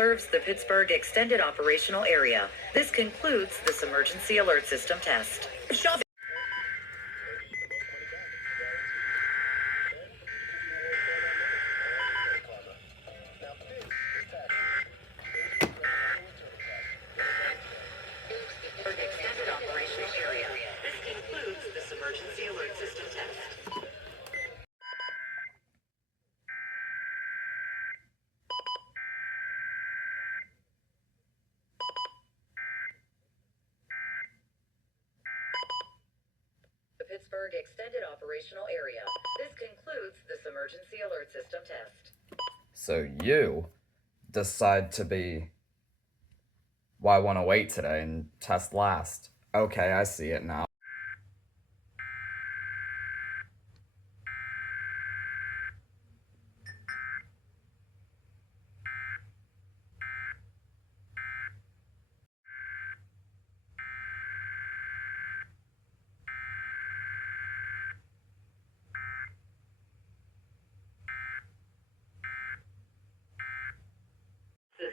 serves the Pittsburgh Extended Operational Area. This concludes this emergency alert system test. Shopping. Extended Operational Area. This concludes this emergency alert system test. The Pittsburgh Extended Operational Area. This concludes this emergency alert system test. So you decide to be, well, I want to wait today and test last. Okay, I see it now.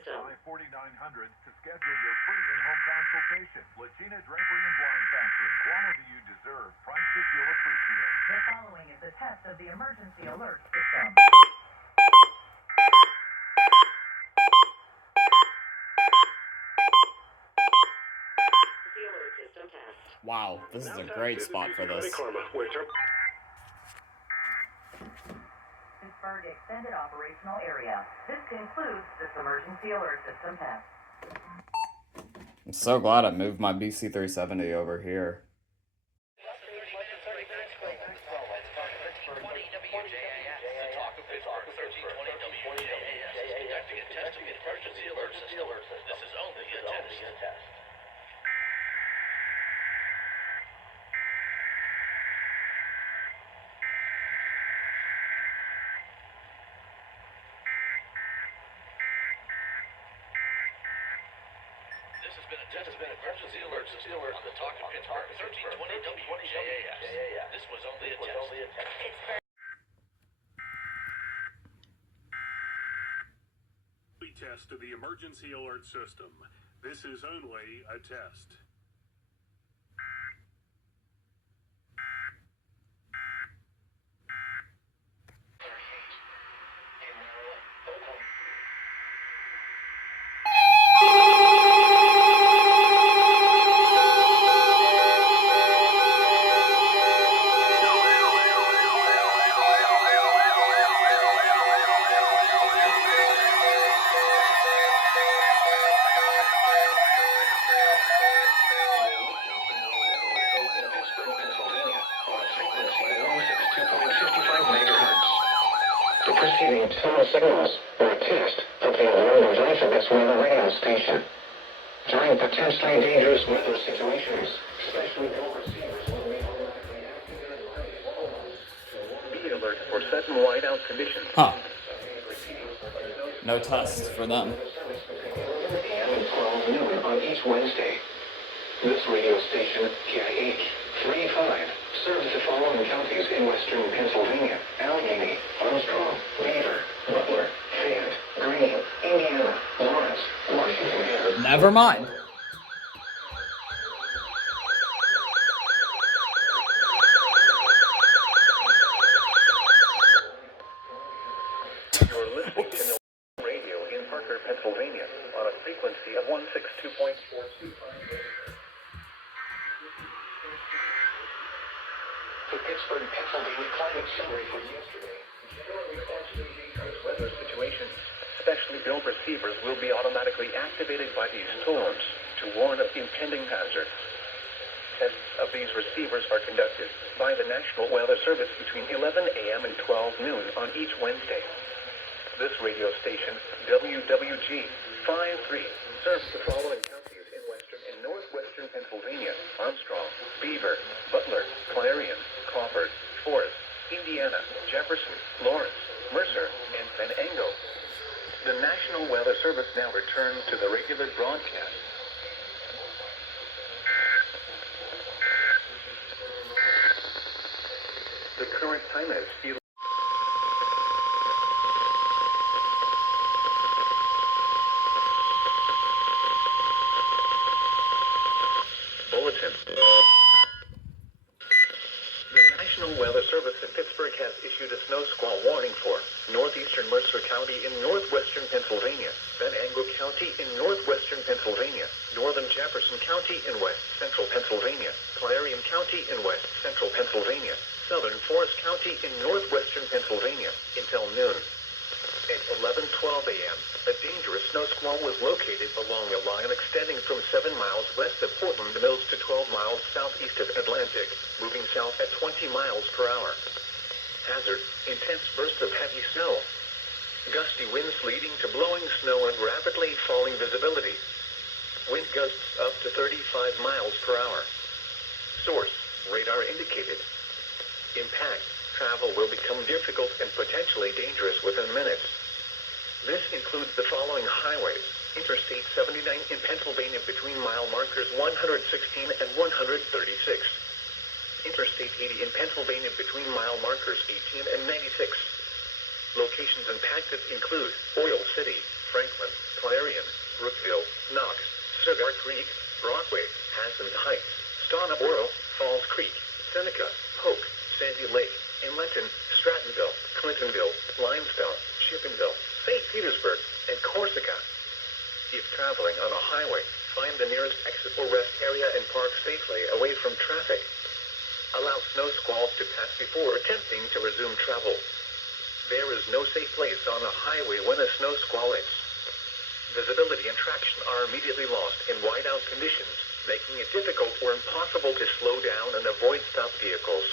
Dial 4900 to schedule your free in-home consultation. Latina Drapery and Blind Factory. Quality you deserve. Prices you'll appreciate. The following is a test of the emergency alert system. The alert system test. Wow, this is a great spot for this. Pittsburgh Extended Operational Area. This concludes this emergency alert system test. I'm so glad I moved my BC370 over here. This has been a test of emergency alerts on the Talk of Pittsburgh 1320 WJAS. This was only a test. Test of the emergency alert system. This is only a test. The preceding tunnel signals were a test of the alarm device of this weather radio station. During potentially dangerous weather situations, especially no receivers will be automatically activated by Be alert for sudden whiteout conditions. Huh. No test for them. 11 a.m. and 12 noon on each Wednesday. This radio station, KIH 35, serves the following counties in western Pennsylvania: Allegheny, Armstrong, Beaver, Butler, Fayette, Greene, Indiana, Lawrence, Washington, and Never mind. You're listening to No Radio in Parker, Pennsylvania, on a frequency of 162.42. the Pittsburgh, Pennsylvania climate summary for yesterday. Weather situations, especially bill receivers, will be automatically activated by these storms to warn of impending hazards. Tests of these receivers are conducted by the National Weather Service between 11 a.m. and 12 noon on each Wednesday. This radio station, WWG 53, serves the following counties in western and northwestern Pennsylvania: Armstrong, Beaver, Butler, Clarion, Crawford, Forest, Indiana, Jefferson, Lawrence, Mercer, and Venango. The National Weather Service now returns to the regular broadcast. The current time is County in northwestern Pennsylvania, Venango County in northwestern Pennsylvania, northern Jefferson County in west central Pennsylvania, Clarion County in west central Pennsylvania, southern Forest County in northwestern Pennsylvania, until noon. At 11:12 a.m., a dangerous snow squall was located along a line extending from 7 miles west of Portland Mills to 12 miles southeast of Atlantic, moving south at 20 miles per hour. Hazard, intense bursts of heavy snow. Gusty winds leading to blowing snow and rapidly falling visibility. Wind gusts up to 35 miles per hour. Source, radar indicated. Impact, travel will become difficult and potentially dangerous within minutes. This includes the following highways: Interstate 79 in Pennsylvania between mile markers 116 and 136. Interstate 80 in Pennsylvania between mile markers 18 and 96. Locations impacted include Oil City, Franklin, Clarion, Brookville, Knox, Cigar Creek, Broadway, Hazen Heights, Stoneboro, Falls Creek, Seneca, Polk, Sandy Lake, Inleton, Strattonville, Clintonville, Limestone, Shippensville, St. Petersburg, and Corsica. If traveling on a highway, find the nearest exit or rest area and park safely away from traffic. Allow snow squalls to pass before attempting to resume travel. There is no safe place on a highway when a snow squall hits. Visibility and traction are immediately lost in whiteout conditions, making it difficult or impossible to slow down and avoid stop vehicles.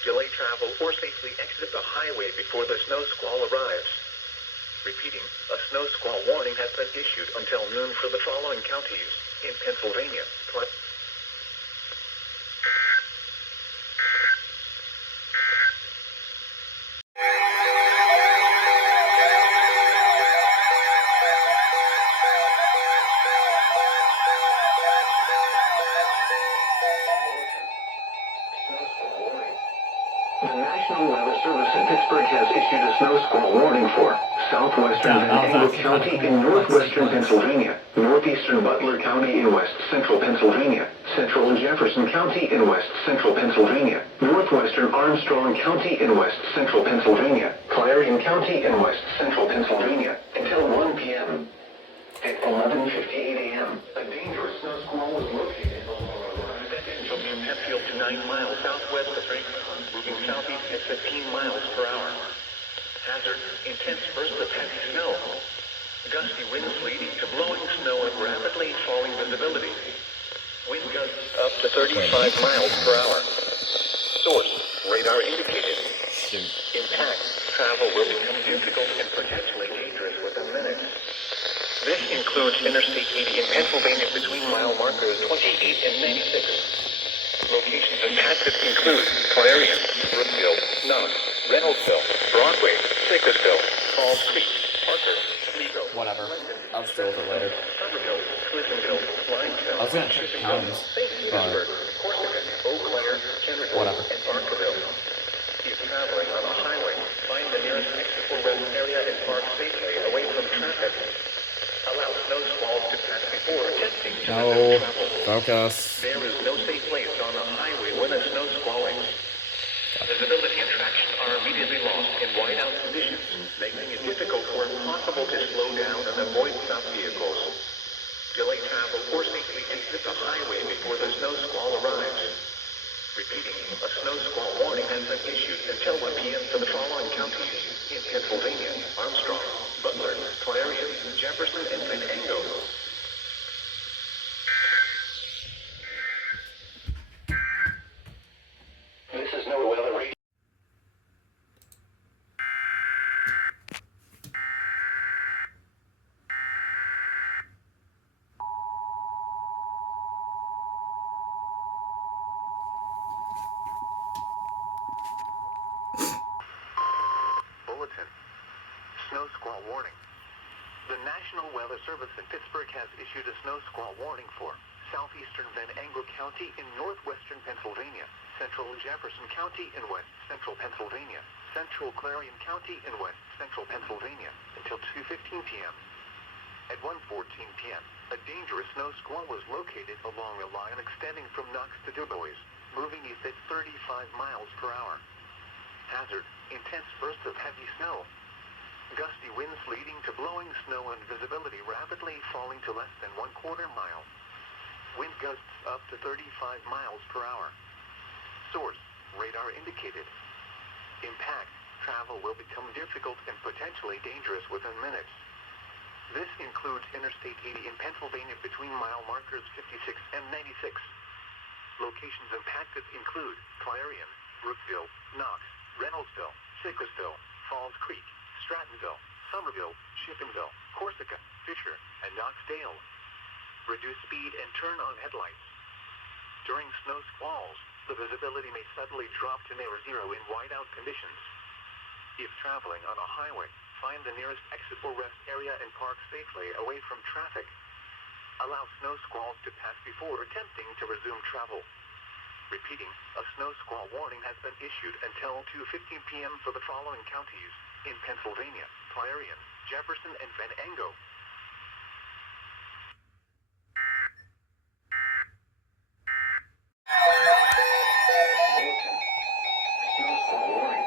Delay travel or safely exit the highway before the snow squall arrives. Repeating, a snow squall warning has been issued until noon for the following counties in Pennsylvania. The National Weather Service in Pittsburgh has issued a snow squall warning for southwestern Venango County in northwestern Pennsylvania, northeastern Butler County in west central Pennsylvania, central Jefferson County in west central Pennsylvania, northwestern Armstrong County in west central Pennsylvania, Clarion County in west central Pennsylvania, until 1 p.m. At 11:58 a.m., a dangerous snow squall was located From Penfield to 9 miles southwest of Franklin, moving southeast at 15 miles per hour. Hazard, intense bursts of heavy snow. Gusty winds leading to blowing snow and rapidly falling visibility. Wind gusts up to 35 miles per hour. Source, radar indicated. Impact, travel will become difficult and potentially dangerous within minutes. This includes Interstate 80 in Pennsylvania between mile markers 28 and 96. Locations impacted include Clarion, Brookville, Knox, Reynoldsville, Broadway, Bakersville, Falls Creek, Parker, Sligo. Whatever. I'll deal with it later. Somerville, Clintonville, Limestone, I was gonna check counties, St. Petersburg, Corsica, Eau Claire, Kennerville, Whatever. and Barkerville. If traveling on a highway, find the nearest exit or rest area and park safely away from traffic. Allow snow squalls to pass before attempting to resume No. travel. Focus. There is no safe place on a highway when a snow squall hits. Visibility and traction are immediately lost in whiteout conditions, making it difficult or impossible to slow down and avoid stop vehicles. Delay travel or safely exit the highway before the snow squall arrives. Repeating, a snow squall warning has been issued until 1 p.m. for the following counties in Pennsylvania: Armstrong, Butler, Clarion, Jefferson, and Venango. This is no weather radio. Bulletin. Snow squall warning. The National Weather Service in Pittsburgh has issued a snow squall warning for southeastern Venango County in northwestern Pennsylvania, central Jefferson County in west central Pennsylvania, central Clarion County in west central Pennsylvania until 2:15 p.m. At 1:14 p.m., a dangerous snow squall was located along a line extending from Knox to Dubois, moving east at 35 miles per hour. Hazard, intense bursts of heavy snow. Gusty winds leading to blowing snow and visibility rapidly falling to less than 1/4 mile. Wind gusts up to 35 miles per hour. Source, radar indicated. Impact, travel will become difficult and potentially dangerous within minutes. This includes Interstate 80 in Pennsylvania between mile markers 56 and 96. Locations impacted include Clarion, Brookville, Knox, Reynoldsville, Sicklesville, Falls Creek, Strattonville, Somerville, Shippensville, Corsica, Fisher, and Knoxdale. Reduce speed and turn on headlights. During snow squalls, the visibility may suddenly drop to near zero in whiteout conditions. If traveling on a highway, find the nearest exit or rest area and park safely away from traffic. Allow snow squalls to pass before attempting to resume travel. Repeating, a snow squall warning has been issued until 2:15 p.m. for the following counties in Pennsylvania: Clarion, Jefferson, and Venango. Snow squall warning.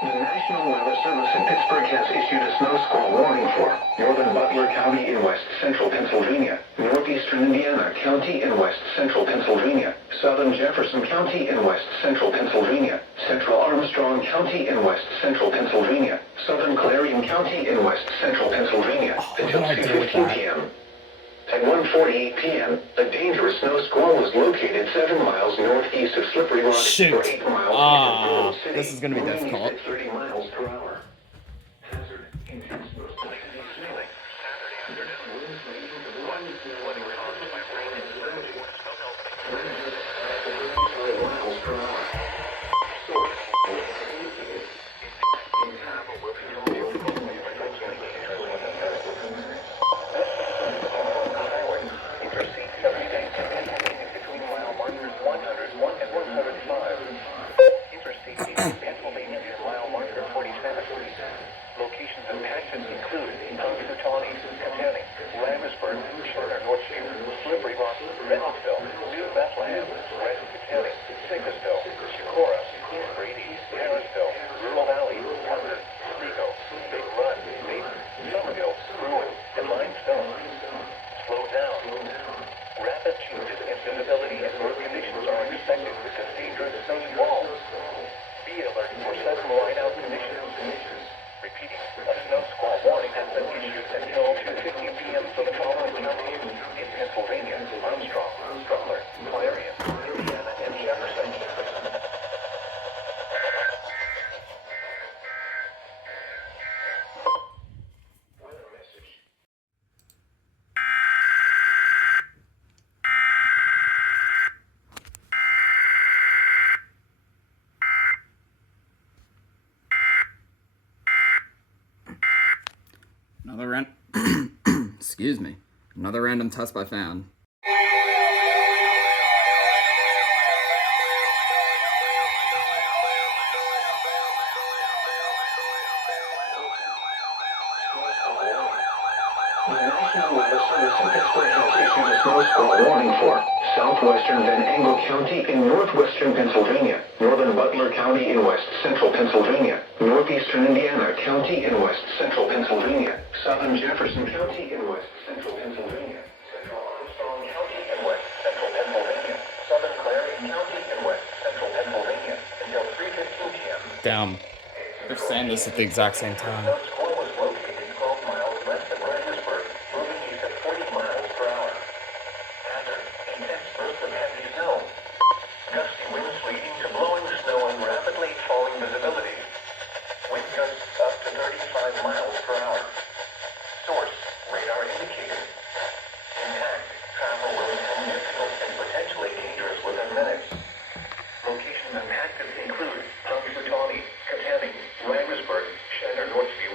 The National Weather Service in Pittsburgh has issued a snow squall warning for northern Butler County in west central Pennsylvania, northeastern Indiana County in west central Pennsylvania, southern Jefferson County in west central Pennsylvania, central Armstrong County in west central Pennsylvania, southern Clarion County in west central Pennsylvania until 2:15 p.m. At 1:48 p.m., a dangerous snow squall was located 7 miles northeast of Slippery Rock Shoot. or 8 miles Ah, east of Grove City, this is gonna be winds difficult. at 30 miles per hour. Hazard, intense snow likely snowing. Saturday afternoon, winds ranging to blowing snow and caused by rain and visibility. Winds at 35 miles per hour. Source, indicated. In travel will become difficult and potentially dangerous within minutes. Interstate 76 between mile markers 100 and 105. Interstate 80 Pennsylvania and mile marker 47. Locations impacted include Punxsutawney, Katanning, Ramsburg, Turner, Northview, Slippery Rock, Reynoldsville, New Bethlehem, West Katanning, Sicklesville, Chicora, East Brady, Harrisville, Rural Valley, Harvard, Sligo, Big Run, Maiden, Somerville, Bruin, and Limestone. Slow down. Rapid changes in visibility and road conditions are expected with this dangerous snow squall. Be alert for sudden whiteout conditions. Repeating, a snow squall warning has been issued until 2:15 p.m. for the following counties in Pennsylvania: Armstrong, Butler, Clarion, Indiana, and Jefferson. Weather message. Excuse me. Another random test by fan. The National Weather Service in Pittsburgh has issued a snow squall warning for southwestern Venango County in northwestern Pennsylvania, northern Butler County in west central Pennsylvania, northeastern Indiana County in west central Pennsylvania, southern Jefferson County in west central Pennsylvania, central Armstrong County in west central Pennsylvania, southern Clarion County in west central Pennsylvania until 3:15 p.m. Damn. They're saying this at the exact same time. The squall was located 12 miles west of Ramsburg, moving east at 40 miles per hour. Hazard, intense bursts of heavy snow. Gusty winds leading to blowing snow and rapidly falling visibility. Wind gusts up to 35 miles per hour. Source, radar indicated. Impact, travel will become difficult and potentially dangerous within minutes. Locations impacted include Punxsutawney, Katanning, Ramsburg, Northview,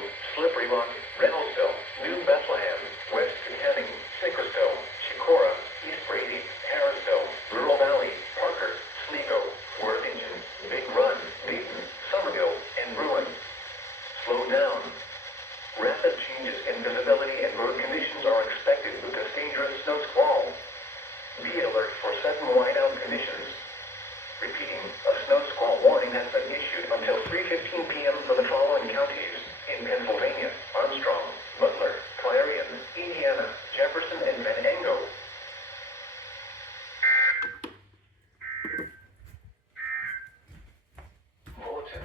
This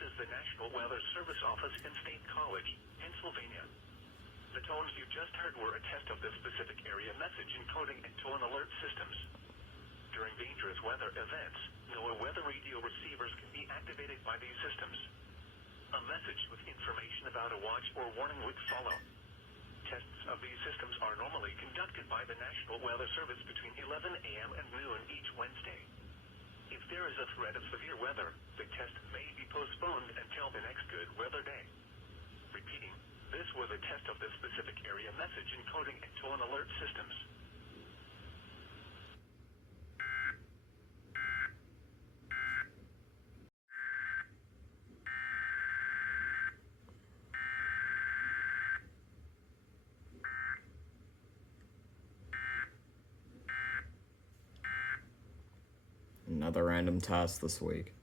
is the National Weather Service Office in State College, Pennsylvania. The tones you just heard were a test of the specific area message encoding and tone alert systems. During dangerous weather events, NOAA weather radio receivers can be activated by these systems. A message with information about a watch or warning would follow. Tests of these systems are normally conducted by the National Weather Service between 11 a.m. and noon each Wednesday. If there is a threat of severe weather, the test may be postponed until the next good weather day. Repeating, this was a test of the specific area message encoding and tone alert systems. Another random test this week.